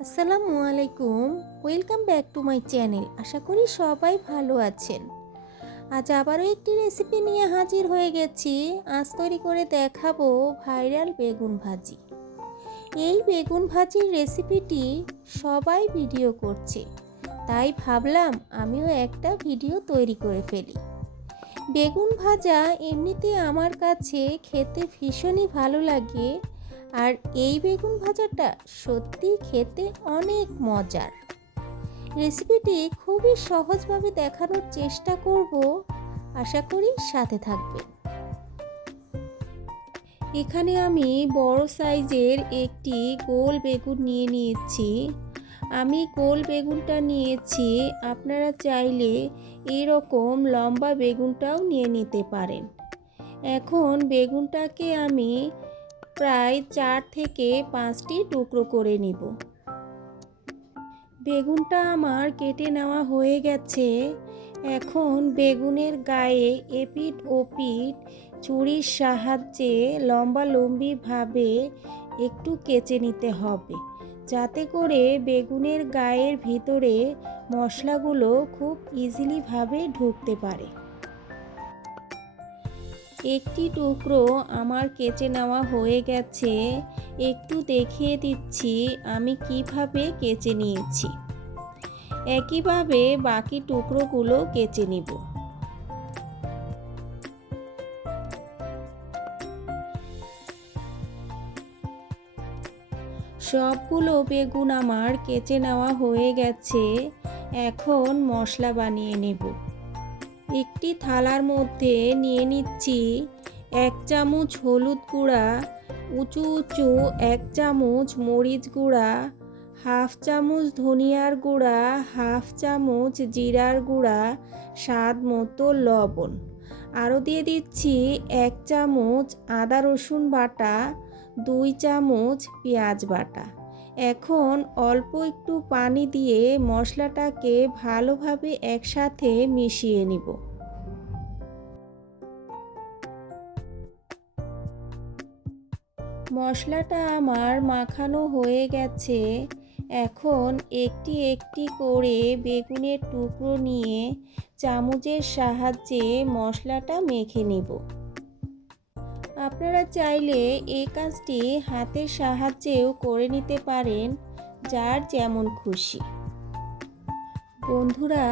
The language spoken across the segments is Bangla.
আসসালামু আলাইকুম। Welcome back to my channel আশা করি সবাই ভালো আছেন। আজ আবারও একটি রেসিপি নিয়ে হাজির হয়ে গেছি। আজ তৈরি করে দেখাবো ভাইরাল বেগুন ভাজি। এই বেগুন ভাজির রেসিপিটি সবাই ভিডিও করছে। তাই ভাবলাম আমিও একটা ভিডিও তৈরি করে ফেলি। বেগুন ভাজা এমনিতে আমার কাছে খেতে ভীষণই ভালো লাগে। আর এই বেগুন ভাজাটা সত্যি খেতে অনেক মজার। রেসিপিটি খুবই সহজভাবে দেখানোর চেষ্টা করব, আশা করি সাথে থাকবেন। এখানে আমি বড় সাইজের একটি গোল বেগুন নিয়ে নিয়েছি। আমি গোল বেগুনটা নিয়েছি, আপনারা চাইলে এরকম লম্বা বেগুনটাও নিয়ে নিতে পারেন। এখন বেগুনটাকে আমি প্রায় চার থেকে পাঁচটি টুকরো করে নিব। বেগুনটা আমার কেটে নেওয়া হয়ে গেছে। এখন বেগুনের গায়ে এপিট ওপিট ছুরির সাহায্যে লম্বা লম্বিভাবে একটু কেচে নিতে হবে, যাতে করে বেগুনের গায়ের ভিতরে মশলাগুলো খুব ইজিলিভাবে ঢুকতে পারে। একটি টুকরো আমার কেচে নেওয়া হয়ে গেছে। একটু দেখিয়ে দিচ্ছি আমি কীভাবে কেচে নিয়েছি। একইভাবে বাকি টুকরোগুলো কেচে নিব। সবগুলো বেগুন আমার কেচে নেওয়া হয়ে গেছে। এখন মশলা বানিয়ে নেব। একটি থালার মধ্যে নিয়ে নিচ্ছি এক চামচ হলুদ গুঁড়া, উঁচু উঁচু এক চামচ মরিচ গুঁড়া, হাফ চামচ ধনিয়ার গুঁড়া, হাফ চামচ জিরার গুঁড়া, স্বাদ মতো লবণ। আরও দিয়ে দিচ্ছি এক চামচ আদা রসুন বাটা, দুই চামচ পেঁয়াজ বাটা। এখন অল্প একটু পানি দিয়ে মশলাটাকে ভালোভাবে একসাথে মিশিয়ে নিব। মশলাটা আমার মাখানো হয়ে গেছে। এখন একটি একটি করে বেগুনের টুকরো নিয়ে চামচের সাহায্যে মশলাটা মেখে নেব। আপনারা চাইলে এই কাজটি হাতের সাহায্যেও করে নিতে পারেন, যার যেমন খুশি। বন্ধুরা,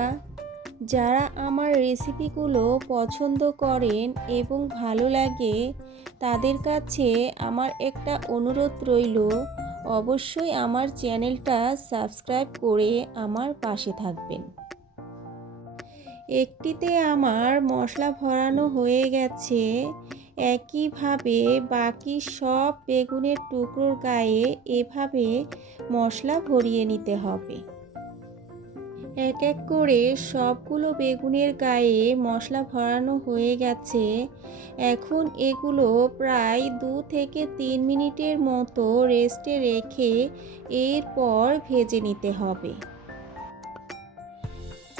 যারা আমার রেসিপিগুলো পছন্দ করেন এবং ভালো লাগে, তাদের কাছে আমার একটা অনুরোধ রইল, অবশ্যই আমার চ্যানেলটা সাবস্ক্রাইব করে আমার পাশে থাকবেন। একটিতে আমার মশলা ভরানো হয়ে গেছে একইভাবে বাকি সব বেগুনের টুকরোর গায়ে এভাবে মশলা ভরিয়ে নিতে হবে। এক এক করে সবগুলো বেগুনের গায়ে মশলা ভরানো হয়ে গেছে। এখন এগুলো প্রায় দু থেকে তিন মিনিটের মতো রেস্টে রেখে এরপর ভেজে নিতে হবে।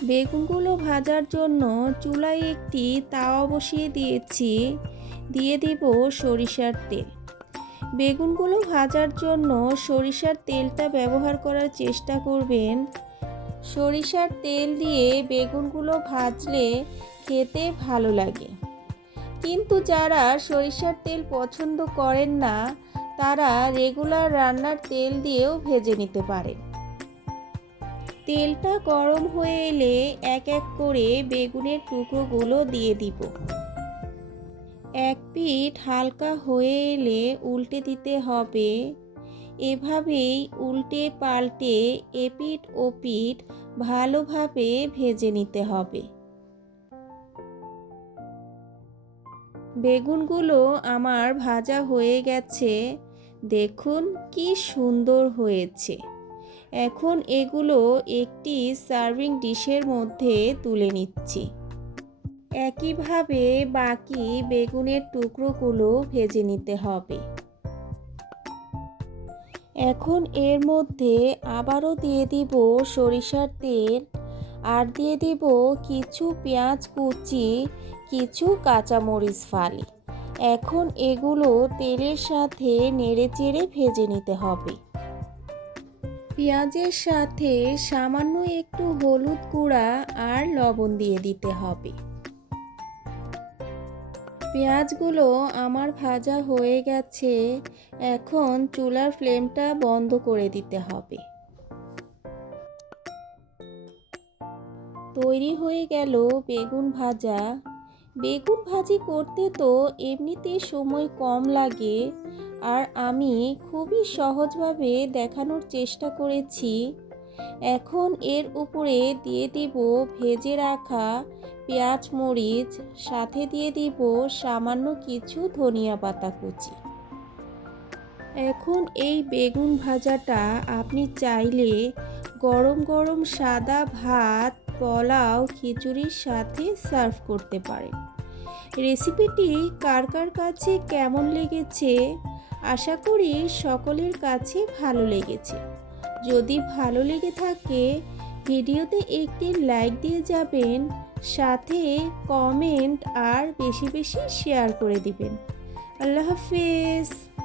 বেগুনগুলো ভাজার জন্য চুলায় একটি তাওয়া বসিয়ে দিয়েছি। দিয়ে দিব সরিষার তেল। বেগুনগুলো ভাজার জন্য সরিষার তেলটা ব্যবহার করার চেষ্টা করবেন। সরিষার তেল দিয়ে বেগুনগুলো ভাজলে খেতে ভালো লাগে। কিন্তু যারা সরিষার তেল পছন্দ করেন না, তারা রেগুলার রান্নার তেল দিয়েও ভেজে নিতে পারেন। তেলটা গরম হয়ে এলে এক এক করে বেগুনের টুকরোগুলো দিয়ে দিব। এক পিঠ হালকা হয়ে এলে উল্টে দিতে হবে। এভাবেই উল্টে পাল্টে এপিট পিঠ ভালোভাবে ভেজে নিতে হবে। বেগুনগুলো আমার ভাজা হয়ে গেছে। দেখুন কি সুন্দর হয়েছে। এখন এগুলো একটি সার্ভিং ডিশের মধ্যে তুলে নিচ্ছি। একইভাবে বাকি বেগুনের টুকরোগুলো ভেজে নিতে হবে। এখন এর মধ্যে আবারও দিয়ে দিব সরিষার তেল আর দিয়ে দিব কিছু পেঁয়াজ কুচি, কিছু কাঁচামরিচ ফালি। এখন এগুলো তেলের সাথে নেড়ে চেড়ে ভেজে নিতে হবে। পেঁয়াজের সাথে সামান্য একটু হলুদ গুঁড়া আর লবণ দিয়ে দিতে হবে। পেঁয়াজগুলো আমার ভাজা হয়ে গেছে, এখন চুলার ফ্লেমটা বন্ধ করে দিতে হবে। তৈরি হয়ে গেল বেগুন ভাজা। বেগুন ভাজি করতে তো এমনিতে সময় কম লাগে, আর আমি খুবই সহজভাবে দেখানোর চেষ্টা করেছি। এখন এর উপরে দিয়ে দিব ভেজে রাখা পেঁয়াজ, মরিচ, সাথে দিয়ে দিব সামান্য কিছু ধনিয়া পাতা কুচি। এখন এই বেগুন ভাজাটা আপনি চাইলে গরম গরম সাদা ভাত, পোলাও, খিচুড়ির সাথে সার্ভ করতে পারেন। রেসিপিটি কার কার কাছে কেমন লেগেছে? আশা করি সকলের কাছে ভালো লেগেছে। যদি ভালো লেগে থাকে, ভিডিওতে একটি লাইক দিয়ে যাবেন। সাথে কমেন্ট আর বেশি বেশি শেয়ার করে দিবেন। আল্লাহ হাফেজ।